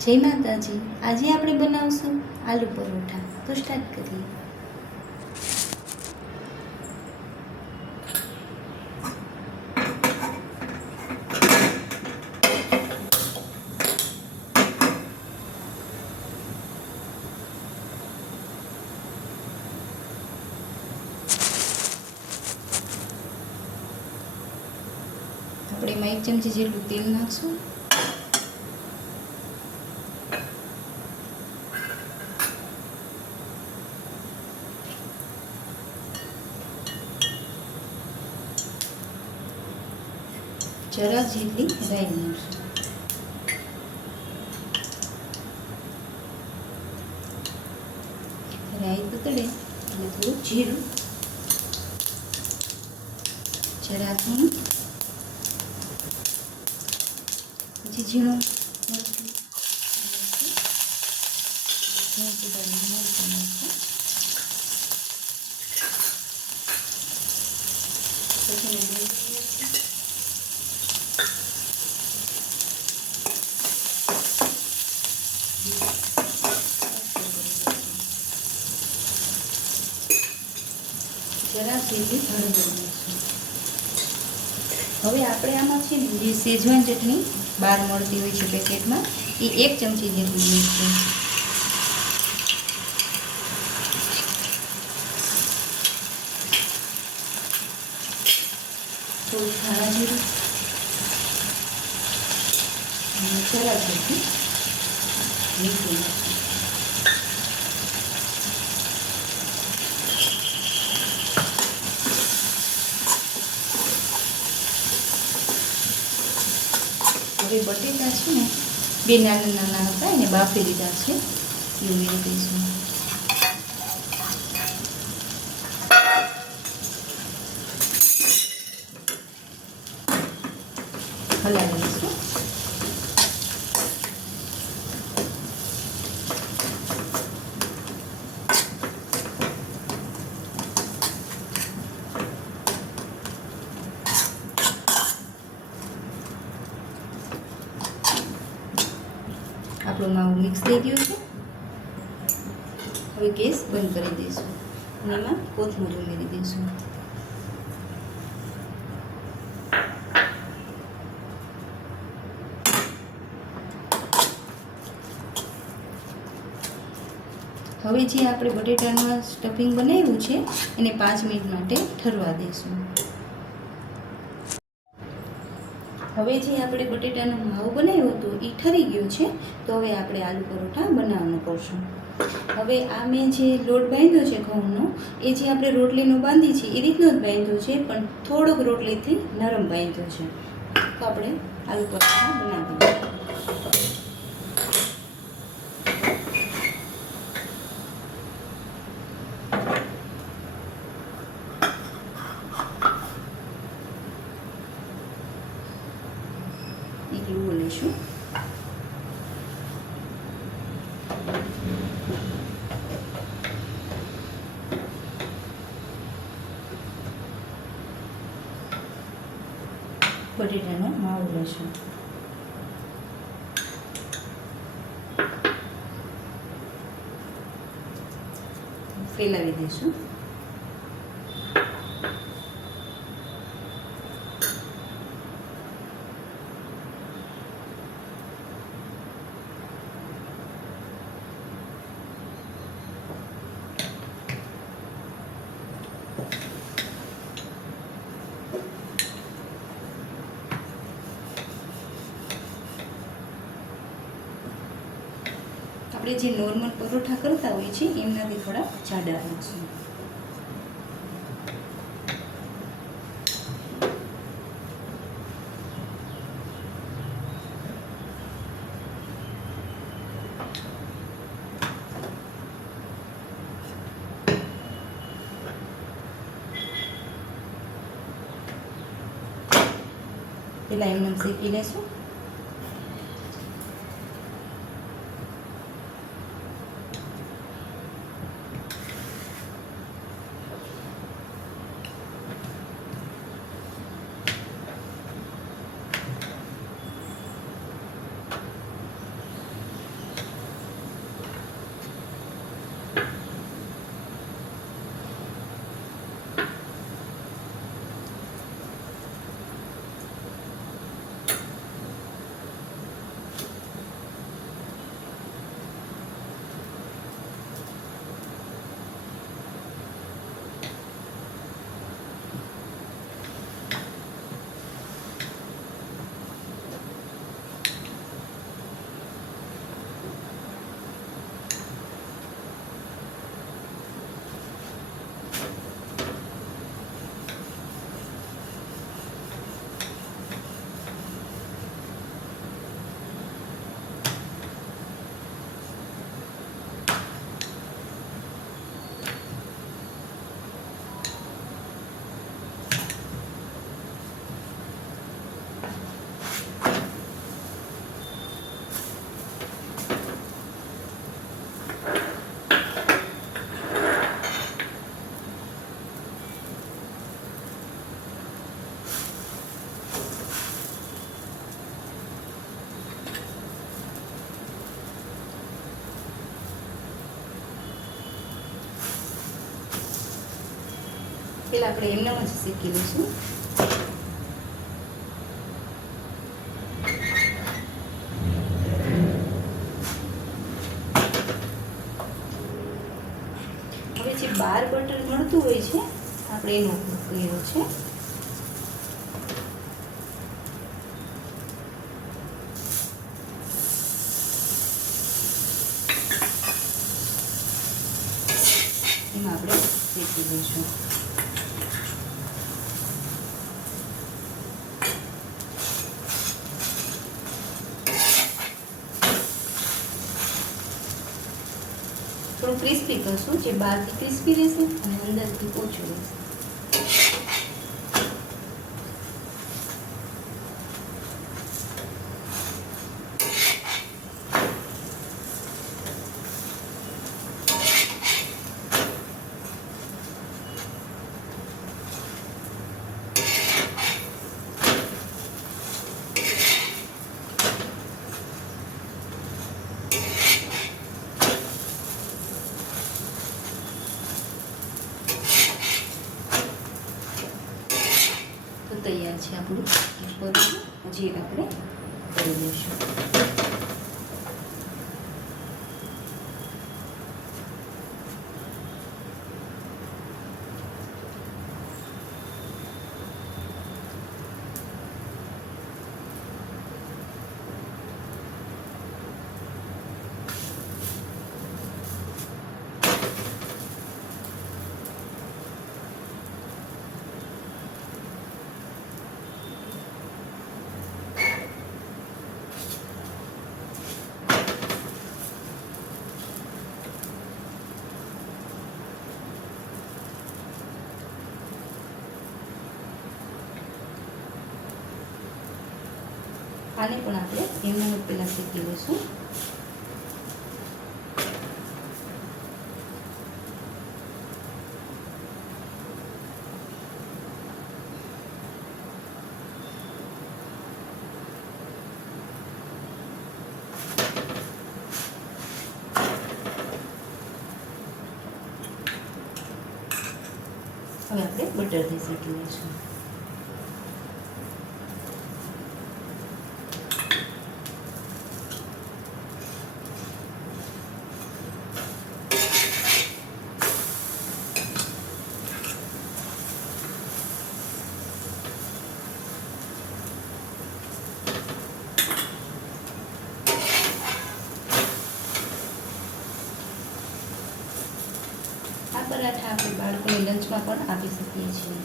જય માતાજી। આજે આપણે બનાવશું આલુ પરોઠા। તો સ્ટાર્ટ કરીએ। આપણે એમાં 1 ચમચી જેટલું તેલ નાખશું। જરા જેટલી રાઈ નાખશું। રાઈ પકડે એટલે થોડું જીરું, જરા હિંગ, પછી ઝીણું મરચું, જરા જેટલી હળદર નાખશું। હવે આપણે આમાં છે ને જે શેઝવાન ચટણી બહાર મળતી હોય છે પેકેટમાં, એ 1 ચમચી જેટલી નાખશું। થોડું ધાણા જીરું અને જરા જેટલી મીઠું નાખશું। હવે બટેટા છે ને 2 નાના નાના હતા, એને બાફી લીધા છે, એ ઉમેરી દઈશું। હલાવી લઈશું। આપણો માવો મિક્સ થઈ ગયો છે। હવે ગેસ બંધ કરી દઈશું અને એમાં કોથમરી ઉમેરી દઈશું। હવે જે આપણે બટેટાનું સ્ટફિંગ બનાવ્યું છે એને 5 મિનિટ માટે ઠરવા દઈશું। હવે જે આપણે બટેટાનો માવો બનાવ્યો હતો એ ઠરી ગયો છે, તો હવે આપણે આલુ પરોઠા બનાવવાનું કરશું। હવે આ મેં જે લોટ બાંધ્યો છે ઘઉંનો, એ જે આપણે રોટલીનો બાંધી છે એ રીતનો જ બાંધ્યો છે, પણ થોડોક રોટલીથી નરમ બાંધ્યો છે। તો આપણે આલુ પરોઠા બનાવીએ। એક લુઓ લઈશું, બટેટાનો માવો લઈશું, ફેલાવી દઈશું। આપણે જે નોર્મલ પરોઠા કરતા હોઈએ છીએ એમનાથી થોડા જાડા રાખશું। પહેલાં એમને શેકી લેશું। પહેલાં આપણે એમનામ જ શેકી લઈશું. હવે જે બહાર બટર મળતું હોય છે આપણે એનો ઉપયોગ કર્યો છે. એમાં આપણે શેકી દઈશું. થોડું ક્રિસ્પી કરશું, જે બહારથી ક્રિસ્પી રહેશે અને અંદરથી ઓછું રહેશે. તૈયાર છે આપણું પરોઠું. હજી આપણે કરી દઈશું. આને પણ આપણે એમના પહેલાં શેકી લઈશું. હવે આપણે બટરથી શેકી લઈશું. આ પરાઠા આપણે બાળકોને લંચમાં પણ આપી શકીએ છીએ.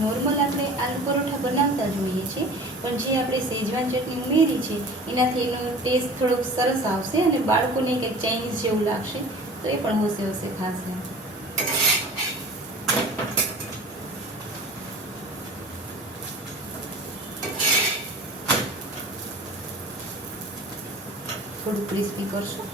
નોર્મલ આપણે આલુ પરોઠા બનાવતા જોઈએ છીએ, પણ જે આપણે શેજવાન ચટણી ઉમેરી છે એનાથી એનો ટેસ્ટ થોડોક સરસ આવશે અને બાળકોને કંઈક ચાઇનીઝ જેવું લાગશે, તો એ પણ હોશે હોશે ખાશે. થોડું ક્રિસ્પી કરશું.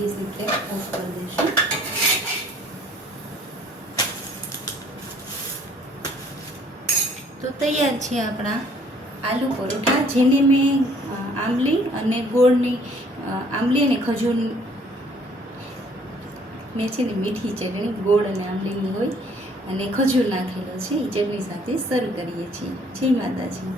ગેસની ફ્લેમ ઓફ કરી દઈશું. તો તૈયાર છે આપણા આલુ પરોઠા, જેને મેં આંબલી અને ગોળની આંબલી અને ખજૂર મેં છે ને મીઠી ચટણી ગોળ અને આંબલીની હોય અને ખજૂર નાખેલો છે, એ ચટણી સાથે સર્વ કરીએ છીએ. જય માતાજી.